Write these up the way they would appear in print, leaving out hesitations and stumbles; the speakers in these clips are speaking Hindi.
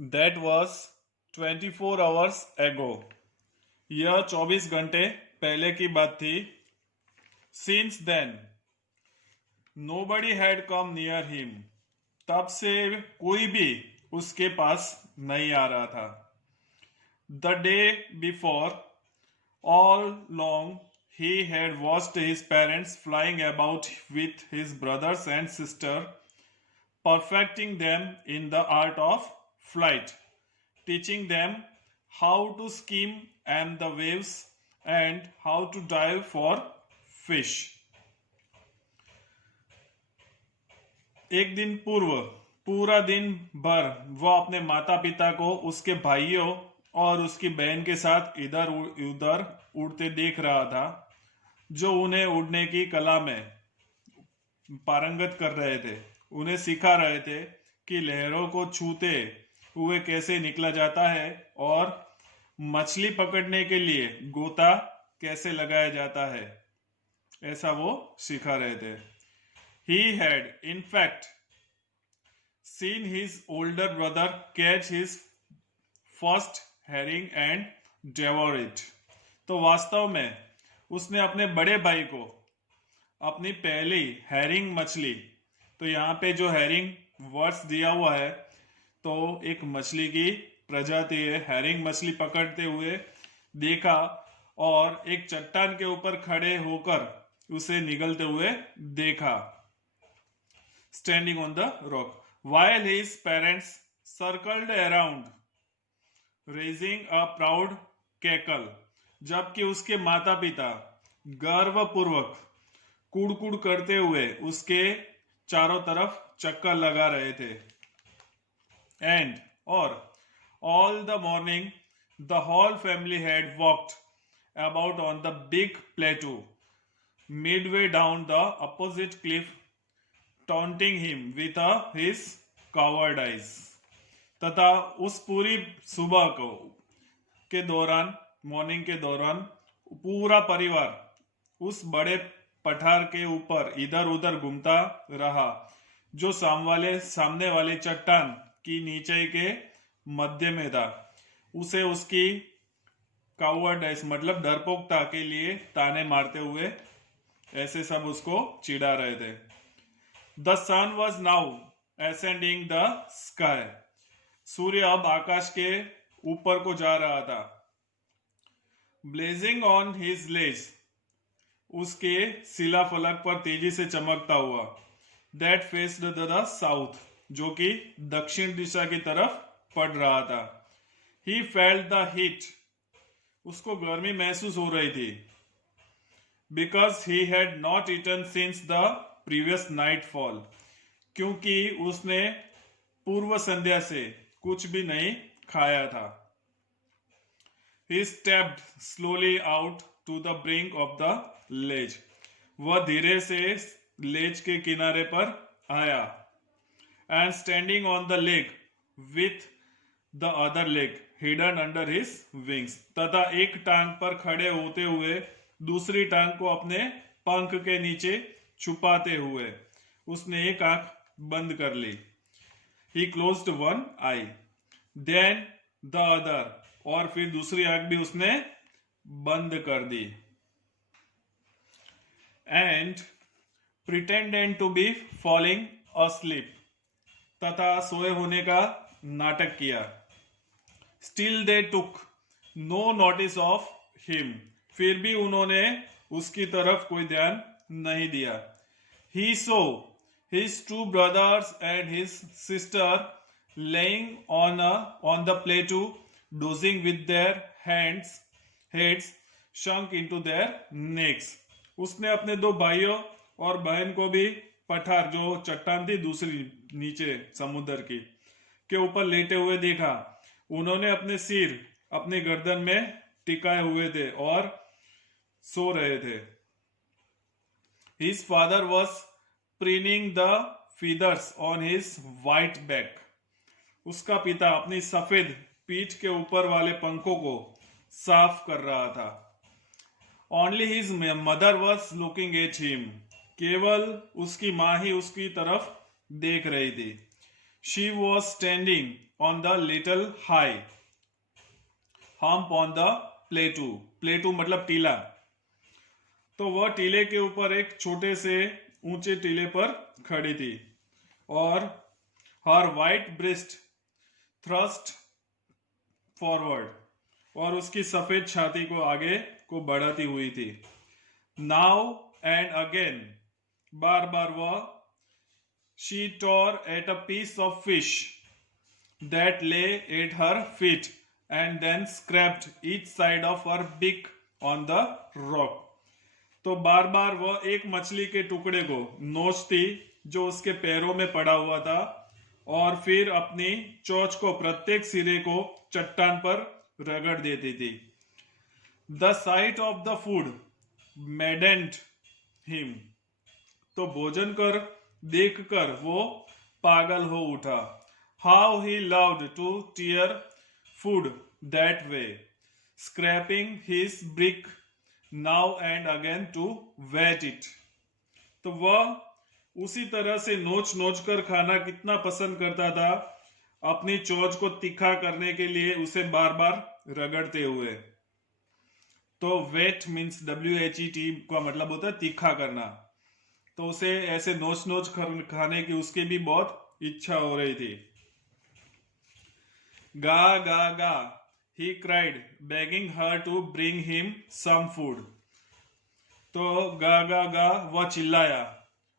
That was 24 hours ago. यह 24 घंटे पहले की बात थी. Since then, nobody had come near him. तब से कोई भी उसके पास नहीं आ रहा था. The day before, all long, he had watched his parents flying about with his brothers and sister, perfecting them in the art of flight, teaching them how to skim and the waves and how to dive for fish. एक दिन पूर्व पूरा दिन भर वह अपने माता पिता को उसके भाइयों और उसकी बहन के साथ इधर उधर उड़ते देख रहा था, जो उन्हें उड़ने की कला में पारंगत कर रहे थे. उन्हें सिखा रहे थे कि लहरों को छूते हुए कैसे निकला जाता है और मछली पकड़ने के लिए गोता कैसे लगाया जाता है. ऐसा वो सिखा रहे थे. He had, in fact, seen his older brother catch his first herring and devour it. तो वास्तव में उसने अपने बड़े भाई को अपनी पहली हैरिंग मछली, तो यहाँ पे जो हैरिंग वर्ड्स दिया हुआ है तो एक मछली की प्रजाति है, हैरिंग मछली पकड़ते हुए देखा और एक चट्टान के ऊपर खड़े होकर उसे निगलते हुए देखा. Standing on the rock, while his parents circled around, raising a proud cackle. जबकि उसके माता पिता गर्वपूर्वक कुड़कुड़ करते हुए उसके चारों तरफ चक्कर लगा रहे थे. And और all the morning the whole family had walked about on the big plateau midway down the opposite cliff, taunting him with his coward eyes. तथा उस पूरी सुबह को के दौरान, मॉर्निंग के दौरान, पूरा परिवार उस बड़े पठार के ऊपर इधर उधर घूमता रहा, जो सामने वाले चट्टान की नीचे के मध्य में था. उसे उसकी कावर्ड आइज मतलब डरपोकता के लिए ताने मारते हुए ऐसे सब उसको चिढ़ा रहे थे. The sun was now ascending the sky. सूर्य अब आकाश के ऊपर को जा रहा था. Blazing on his ledge, उसके शिलाफलक पर तेजी से चमकता हुआ. That faced the south, जो कि दक्षिण दिशा की तरफ पड़ रहा था. He felt the heat, उसको गर्मी महसूस हो रही थी. Because he had not eaten since the previous nightfall, क्योंकि उसने पूर्व संध्या से कुछ भी नहीं खाया था. He stepped slowly out to the brink of the ledge. वह धीरे से लेज के किनारे पर आया. And standing on the leg with the other leg hidden under his wings. तथा एक टांग पर खड़े होते हुए दूसरी टांग को अपने पंख के नीचे छुपाते हुए उसने एक आंख बंद कर ली. He closed one eye, then the other, और फिर दूसरी आंख भी उसने बंद कर दी. And pretended to be falling asleep, तथा सोए होने का नाटक किया. Still they took no notice of him, फिर भी उन्होंने उसकी तरफ कोई ध्यान नहीं दिया. He saw his two brothers and his sister laying on the plateau, dozing with their heads sunk into their necks. उसने अपने दो भाइयों और बहन को भी पठार, जो चट्टान थी दूसरी नीचे समुद्र की, के ऊपर लेटे हुए देखा. उन्होंने अपने सिर अपनी गर्दन में टिकाए हुए थे और सो रहे थे. His father was preening the feathers on his white back. उसका पिता अपनी सफेद पीठ के ऊपर वाले पंखों को साफ कर रहा था. Only his mother was looking at him. केवल उसकी माँ ही उसकी तरफ देख रही थी. She was standing on the little high hump on the plateau. Plateau मतलब टीला. तो वह टीले के ऊपर एक छोटे से ऊंचे टीले पर खड़ी थी और हर वाइट ब्रेस्ट थ्रस्ट फॉरवर्ड और उसकी सफेद छाती को आगे को बढ़ाती हुई थी. नाउ एंड अगेन बार बार वह she tore at a piece of fish that lay at her feet and then scraped each side of her beak on the rock. तो बार बार वह एक मछली के टुकड़े को नोचती जो उसके पैरों में पड़ा हुआ था और फिर अपनी चोंच को प्रत्येक सिरे को चट्टान पर रगड़ देती थी. The sight of the food maddened him. तो भोजन कर देखकर वो पागल हो उठा. How he loved to tear food that way, scraping his beak now and again to wet it. तो वह उसी तरह से नोच नोच कर खाना कितना पसंद करता था, अपनी चोंच को तीखा करने के लिए उसे बार बार रगड़ते हुए. तो वेट मीन्स WHET का मतलब होता है तीखा करना. तो उसे ऐसे नोच नोच खाने की उसकी भी बहुत इच्छा हो रही थी. गा गा गा he cried, begging her to bring him some food. तो गा गा गा वह चिल्लाया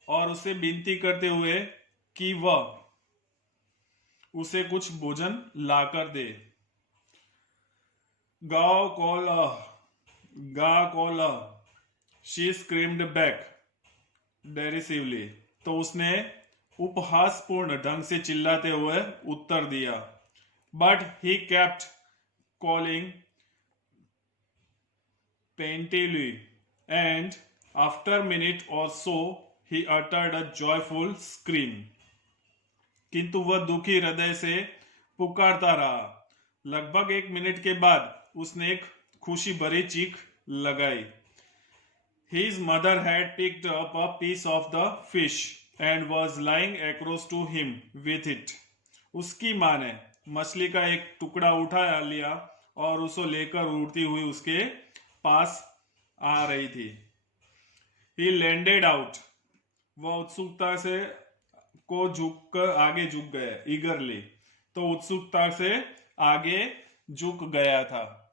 और उसे विनती करते हुए कि वह उसे कुछ भोजन लाकर दे. गाओ कॉला गा कॉला she screamed back derisively. तो उसने उपहासपूर्ण ढंग से चिल्लाते हुए उत्तर दिया. But he kept calling plaintively, and after a minute or so he uttered a joyful scream. किंतु वह दुखी हृदय से पुकारता रहा. लगभग 1 मिनट के बाद उसने एक खुशी भरी चीख लगाई. His mother had picked up a piece of the fish and was lying across to him with it. उसकी माँ ने मछली का एक टुकड़ा उठा लिया और उसे लेकर उड़ती हुई उसके पास आ रही थी. He landed out. वह उत्सुकता से को झुककर आगे झुक गया. Eagerly. तो उत्सुकता से आगे झुक गया था.